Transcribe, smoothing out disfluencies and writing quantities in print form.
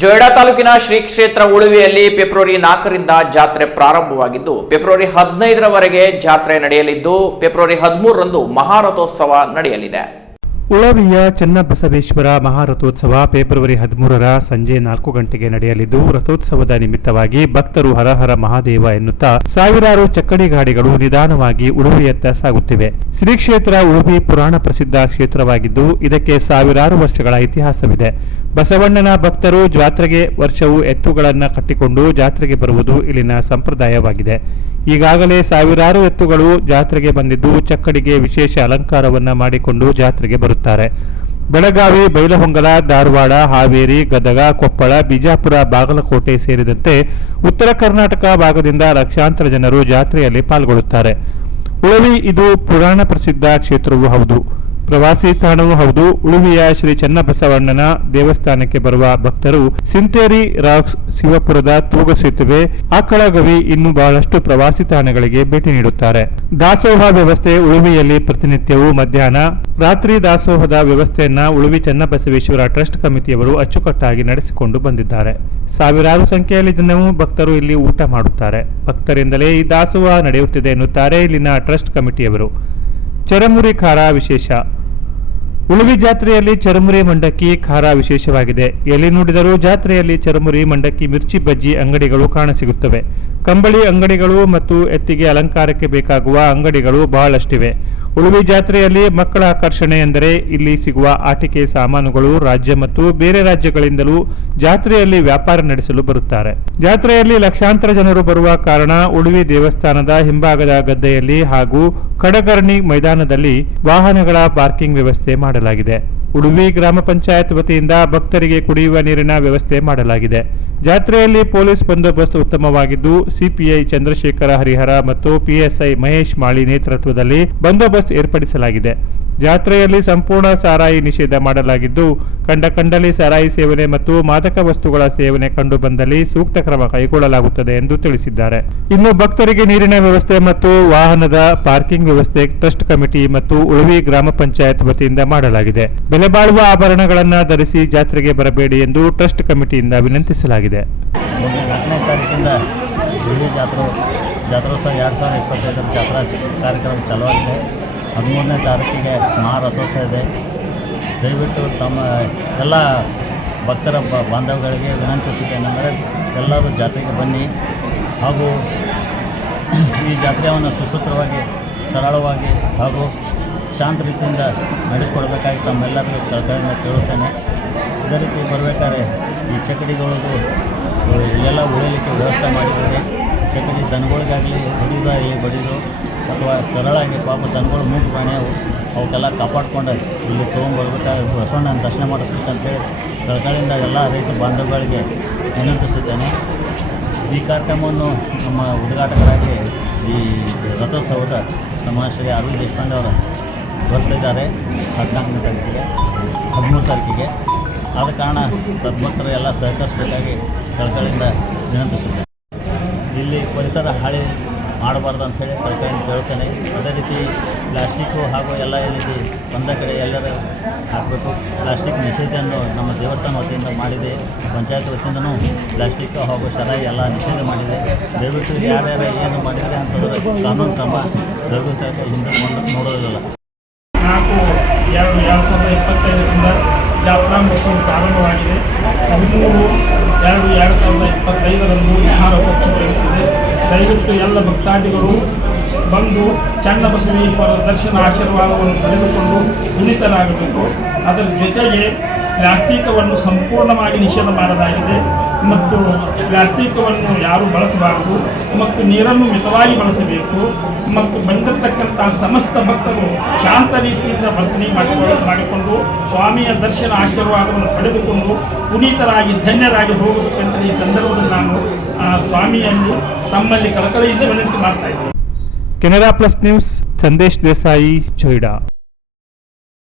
ಜೊಯ್ಡಾ ತಾಲೂಕಿನ ಶ್ರೀ ಕ್ಷೇತ್ರ ಉಳುವಿಯಲ್ಲಿ ಫೆಬ್ರವರಿ 4ರಿಂದ ಜಾತ್ರೆ ಪ್ರಾರಂಭವಾಗಿದ್ದು ಫೆಬ್ರವರಿ 15ರವರೆಗೆ ಜಾತ್ರೆ ನಡೆಯಲಿದ್ದು ಫೆಬ್ರವರಿ 13ರಂದು ಮಹಾರಥೋತ್ಸವ ನಡೆಯಲಿದೆ. ಉಳವಿಯ ಚನ್ನಬಸವೇಶ್ವರ ಮಹಾರಥೋತ್ಸವ ಫೆಬ್ರವರಿ 13ರ ಸಂಜೆ 4 ಗಂಟೆಗೆ ನಡೆಯಲಿದ್ದು ರಥೋತ್ಸವದ ನಿಮಿತ್ತವಾಗಿ ಭಕ್ತರು ಹರಹರ ಮಹಾದೇವ ಎನ್ನುತ್ತಾ ಸಾವಿರಾರು ಚಕ್ಕಡಿ ಗಾಡಿಗಳು ನಿಧಾನವಾಗಿ ಉಳುವಿಯತ್ತ ಸಾಗುತ್ತಿವೆ. ಶ್ರೀ ಕ್ಷೇತ್ರ ಉಳುವಿ ಪುರಾಣ ಪ್ರಸಿದ್ಧ ಕ್ಷೇತ್ರವಾಗಿದ್ದು ಇದಕ್ಕೆ ಸಾವಿರಾರು ವರ್ಷಗಳ ಇತಿಹಾಸವಿದೆ. ಬಸವಣ್ಣನ ಭಕ್ತರು ಜಾತ್ರೆಗೆ ವರ್ಷವೂ ಎತ್ತುಗಳನ್ನು ಕಟ್ಟಿಕೊಂಡು ಜಾತ್ರೆಗೆ ಬರುವುದು ಇಲ್ಲಿನ ಸಂಪ್ರದಾಯವಾಗಿದೆ. ಈಗಾಗಲೇ ಸಾವಿರಾರು ಎತ್ತುಗಳು ಜಾತ್ರೆಗೆ ಬಂದಿದ್ದು ಚಕ್ಕಡಿಗೆ ವಿಶೇಷ ಅಲಂಕಾರವನ್ನ ಮಾಡಿಕೊಂಡು ಜಾತ್ರೆಗೆ ಬರುತ್ತಾರೆ. ಬೆಳಗಾವಿ, ಬೈಲಹೊಂಗಲ, ಧಾರವಾಡ, ಹಾವೇರಿ, ಗದಗ, ಕೊಪ್ಪಳ, ಬಿಜಾಪುರ, ಬಾಗಲಕೋಟೆ ಸೇರಿದಂತೆ ಉತ್ತರ ಕರ್ನಾಟಕ ಭಾಗದಿಂದ ಲಕ್ಷಾಂತರ ಜನರು ಜಾತ್ರೆಯಲ್ಲಿ ಪಾಲ್ಗೊಳ್ಳುತ್ತಾರೆ. ಉಳವಿ ಇದು ಪುರಾಣ ಪ್ರಸಿದ್ಧ ಕ್ಷೇತ್ರವೂ ಹೌದು, ಪ್ರವಾಸಿ ತಾಣವೂ ಹೌದು. ಉಳುವಿಯ ಶ್ರೀ ಚನ್ನಬಸವಣ್ಣನ ದೇವಸ್ಥಾನಕ್ಕೆ ಬರುವ ಭಕ್ತರು ಸಿಂತೇರಿ ರಾಕ್ಸ್, ಶಿವಪುರದ ತೂಗ ಸೇತುವೆ, ಆಕಳಗವಿ ಇನ್ನು ಬಹಳಷ್ಟು ಪ್ರವಾಸಿ ತಾಣಗಳಿಗೆ ಭೇಟಿ ನೀಡುತ್ತಾರೆ. ದಾಸೋಹ ವ್ಯವಸ್ಥೆ ಉಳುವಿಯಲ್ಲಿ ಪ್ರತಿನಿತ್ಯವೂ ಮಧ್ಯಾಹ್ನ ರಾತ್ರಿ ದಾಸೋಹದ ವ್ಯವಸ್ಥೆಯನ್ನ ಉಳುವಿ ಚನ್ನಬಸವೇಶ್ವರ ಟ್ರಸ್ಟ್ ಕಮಿಟಿಯವರು ಅಚ್ಚುಕಟ್ಟಾಗಿ ನಡೆಸಿಕೊಂಡು ಬಂದಿದ್ದಾರೆ. ಸಾವಿರಾರು ಸಂಖ್ಯೆಯಲ್ಲಿ ದಿನವೂ ಭಕ್ತರು ಇಲ್ಲಿ ಊಟ ಮಾಡುತ್ತಾರೆ. ಭಕ್ತರಿಂದಲೇ ಈ ದಾಸೋಹ ನಡೆಯುತ್ತಿದೆ ಎನ್ನುತ್ತಾರೆ ಇಲ್ಲಿನ ಟ್ರಸ್ಟ್ ಕಮಿಟಿಯವರು. ಚರಮುರಿ ಖಾರ ವಿಶೇಷ. ಉಳುವಿ ಜಾತ್ರೆಯಲ್ಲಿ ಚರಮುರಿ ಮಂಡಕ್ಕಿ ಖಾರ ವಿಶೇಷವಾಗಿದೆ. ಎಲ್ಲಿ ನೋಡಿದರೂ ಜಾತ್ರೆಯಲ್ಲಿ ಚರಮುರಿ ಮಂಡಕ್ಕಿ ಮಿರ್ಚಿ ಬಜ್ಜಿ ಅಂಗಡಿಗಳು ಕಾಣಸಿಗುತ್ತವೆ. ಕಂಬಳಿ ಅಂಗಡಿಗಳು ಮತ್ತು ಎತ್ತಿಗೆ ಅಲಂಕಾರಕ್ಕೆ ಬೇಕಾಗುವ ಅಂಗಡಿಗಳು ಬಹಳಷ್ಟಿವೆ. ಉಳುವಿ ಜಾತ್ರೆಯಲ್ಲಿ ಮಕ್ಕಳ ಆಕರ್ಷಣೆ ಎಂದರೆ ಇಲ್ಲಿ ಸಿಗುವ ಆಟಿಕೆ ಸಾಮಾನುಗಳು. ರಾಜ್ಯ ಮತ್ತು ಬೇರೆ ರಾಜ್ಯಗಳಿಂದಲೂ ಜಾತ್ರೆಯಲ್ಲಿ ವ್ಯಾಪಾರ ನಡೆಸಲು ಬರುತ್ತಾರೆ. ಜಾತ್ರೆಯಲ್ಲಿ ಲಕ್ಷಾಂತರ ಜನರು ಬರುವ ಕಾರಣ ಉಳುವಿ ದೇವಸ್ಥಾನದ ಹಿಂಭಾಗದ ಗದ್ದೆಯಲ್ಲಿ ಹಾಗೂ ಕಡಗರ್ಣಿ ಮೈದಾನದಲ್ಲಿ ವಾಹನಗಳ ಪಾರ್ಕಿಂಗ್ ವ್ಯವಸ್ಥೆ ಮಾಡಲಾಗಿದೆ. ಉಳುವಿ ಗ್ರಾಮ ಪಂಚಾಯತ್ ವತಿಯಿಂದ ಭಕ್ತರಿಗೆ ಕುಡಿಯುವ ನೀರಿನ ವ್ಯವಸ್ಥೆ ಮಾಡಲಾಗಿದೆ. ಜಾತ್ರೆಯಲ್ಲಿ ಪೊಲೀಸ್ ಬಂದೋಬಸ್ತ್ ಉತ್ತಮವಾಗಿದ್ದು ಸಿಪಿಐ ಚಂದ್ರಶೇಖರ ಹರಿಹರ ಮತ್ತು ಪಿಎಸ್ಐ ಮಹೇಶ್ ಮಾಳಿ ನೇತೃತ್ವದಲ್ಲಿ ಬಂದೋಬಸ್ತ್ ಏರ್ಪಡಿಸಲಾಗಿದೆ. ಜಾತ್ರೆಯಲ್ಲಿ ಸಂಪೂರ್ಣ ಸಾರಾಯಿ ನಿಷೇಧ ಮಾಡಲಾಗಿದ್ದು ಕಂಡಲ್ಲಿ ಸಾರಾಯಿ ಸೇವನೆ ಮತ್ತು ಮಾದಕ ವಸ್ತುಗಳ ಸೇವನೆ ಕಂಡು ಬಂದಲ್ಲಿ ಸೂಕ್ತ ಕ್ರಮ ಕೈಗೊಳ್ಳಲಾಗುತ್ತದೆ ಎಂದು ತಿಳಿಸಿದ್ದಾರೆ. ಇನ್ನು ಭಕ್ತರಿಗೆ ನೀರಿನ ವ್ಯವಸ್ಥೆ ಮತ್ತು ವಾಹನದ ಪಾರ್ಕಿಂಗ್ ವ್ಯವಸ್ಥೆ ಟ್ರಸ್ಟ್ ಕಮಿಟಿ ಮತ್ತು ಉಳುವಿ ಗ್ರಾಮ ಪಂಚಾಯತ್ ವತಿಯಿಂದ ಮಾಡಲಾಗಿದೆ. ಬೆಲೆ ಬಾಳುವ ಆಭರಣಗಳನ್ನು ಧರಿಸಿ ಜಾತ್ರೆಗೆ ಬರಬೇಡಿ ಎಂದು ಟ್ರಸ್ಟ್ ಕಮಿಟಿಯಿಂದ ವಿನಂತಿಸಲಾಗಿದೆ. ಜಾತ್ರೋತ್ಸವ 2025 ಜಾತ್ರಾ ಕಾರ್ಯಕ್ರಮ ಚಾಲುವಾಗಿದೆ. 13ನೇ ತಾರೀಕಿಗೆ ಮಹಾರಥೋತ್ಸವ ಇದೆ. ದಯವಿಟ್ಟು ತಮ್ಮ ಎಲ್ಲ ಭಕ್ತರ ಬಾಂಧವಗಳಿಗೆ ವಿನಂತಿಸುತ್ತೇನೆಂದರೆ ಎಲ್ಲರೂ ಜಾತ್ರೆಗೆ ಬನ್ನಿ ಹಾಗೂ ಈ ಜಾತ್ರೆಯನ್ನು ಸುಸೂತ್ರವಾಗಿ ಸರಳವಾಗಿ ಹಾಗೂ ಶಾಂತ ರೀತಿಯಿಂದ ನಡೆಸಿಕೊಡ್ಬೇಕಾಗಿ ತಮ್ಮೆಲ್ಲರಿಗೂ ಕಳಕಳಿಯಿಂದ ಕೇಳುತ್ತೇನೆ. ಇದೇ ರೀತಿ ಬರಬೇಕಾದ್ರೆ ಈ ಚಕ್ಕಡಿಗಳಿಗೂ ಇಲ್ಲೆಲ್ಲ ಉಳಿಯಲಿಕ್ಕೆ ವ್ಯವಸ್ಥೆ ಮಾಡಿದ್ದಾರೆ. ಚಕ್ಕಡಿ ದನಗಳಿಗಾಗಲಿ ಬಡಿದು ಅಥವಾ ಸರಳಾಗಿ ಪಾಪ ದನಗಳು ಮೂಗು ಪ್ರಾಣಿಯವು ಅವಕ್ಕೆಲ್ಲ ಕಾಪಾಡಿಕೊಂಡು ಇಲ್ಲಿ ತೊಗೊಂಡ್ಬರ್ಬೇಕಾದ್ರೆ ಬಸವಣ್ಣನ ದರ್ಶನ ಮಾಡಿಸ್ಬೇಕಂತೇಳಿ ಕಳಕಳಿಯಿಂದ ಎಲ್ಲ ರೈತ ಬಾಂಧವಗಳಿಗೆ ವಿನಂತಿಸುತ್ತೇನೆ. ಈ ಕಾರ್ಯಕ್ರಮವನ್ನು ನಮ್ಮ ಉದ್ಘಾಟಕರಾಗಿ ಈ ರಥೋತ್ಸವದ ನಮ್ಮ ಶ್ರೀ ಅರವಿಂದ್ ದೇಶಪಾಂಡೆ ಅವರು ಬರ್ತಿದ್ದಾರೆ 14ನೇ ತಾರೀಕಿಗೆ 13 ತಾರೀಕಿಗೆ. ಆದ ಕಾರಣ ತದ್ಭಕ್ತರು ಎಲ್ಲ ಸಹಕರಿಸಬೇಕಾಗಿ ಕಳಕಳಿಯಿಂದ ವಿನಂತಿಸುತ್ತೇನೆ. ಇಲ್ಲಿ ಪರಿಸರ ಹಾಳಿ ಮಾಡಬಾರ್ದು ಅಂಥೇಳಿ ಕಳಕಳಿಯಿಂದ ಕೇಳ್ತೇನೆ. ಅದೇ ರೀತಿ ಪ್ಲಾಸ್ಟಿಕ್ಕು ಹಾಗೂ ಎಲ್ಲ ರೀತಿ ಒಂದ ಕಡೆ ಎಲ್ಲರೂ ಹಾಕಬೇಕು. ಪ್ಲಾಸ್ಟಿಕ್ ನಿಷೇಧವನ್ನು ನಮ್ಮ ದೇವಸ್ಥಾನ ವತಿಯಿಂದ ಮಾಡಿದೆ. ಪಂಚಾಯತ್ ವತಿಯಿಂದನೂ ಪ್ಲಾಸ್ಟಿಕ್ ಹಾಗೂ ಸರಾಯಿ ಎಲ್ಲ ನಿಷೇಧ ಮಾಡಿದೆ. ದಯವಿಟ್ಟು ಯಾರ್ಯಾರು ಏನು ಮಾಡಿದರೆ ಅಂತಂದರೆ ಕಾನೂನು ಕ್ರಮ ಜರುಗಿಸೋಕೆ ಹಿಂದೆ ನೋಡೋದಿಲ್ಲ. 4/2/2025 ಜಾತ್ರಾ ಮಹೋತ್ಸವ ಪ್ರಾರಂಭವಾಗಿದೆ. 13/2/2025 ಮಹಾರಥೋತ್ಸವ ಇರುತ್ತದೆ. ದಯವಿಟ್ಟು ಎಲ್ಲ ಭಕ್ತಾದಿಗಳು ಬಂದು ಚನ್ನಬಸವೇಶ್ವರ ದರ್ಶನ ಆಶೀರ್ವಾದವನ್ನು ಪಡೆದುಕೊಂಡು ಪುನೀತರಾಗಬೇಕು. ಅದರ ಜೊತೆಗೆ ಪ್ಲಾಸ್ಟಿಕವನ್ನು ಸಂಪೂರ್ಣವಾಗಿ ನಿಷೇಧ ಮಾಡಲಾಗಿದೆ ಮತ್ತು ಪ್ಲಾಸ್ಟಿಕವನ್ನು ಯಾರೂ ಬಳಸಬಾರದು ಮತ್ತು ನೀರನ್ನು ಮಿತವಾಗಿ ಬಳಸಬೇಕು ಮತ್ತು ಬಂದಿರತಕ್ಕಂಥ ಸಮಸ್ತ ಭಕ್ತರು ಶಾಂತ ರೀತಿಯಿಂದ ವರ್ತನೆ ಮಾಡಿಕೊಂಡು ಸ್ವಾಮಿಯ ದರ್ಶನ ಆಶೀರ್ವಾದವನ್ನು ಪಡೆದುಕೊಂಡು ಪುನೀತರಾಗಿ ಧನ್ಯರಾಗಿ ಹೋಗಬೇಕಂತ ಈ ಸಂದರ್ಭದಲ್ಲಿ ನಾನು ಸ್ವಾಮಿಯಲ್ಲಿ ತಮ್ಮಲ್ಲಿ ಕಳಕಳಿಯಿಂದ ವಿನಂತಿ ಮಾಡ್ತಾ ಇದ್ದೇನೆ. Canara plus news, Sandesh Desai, Joida.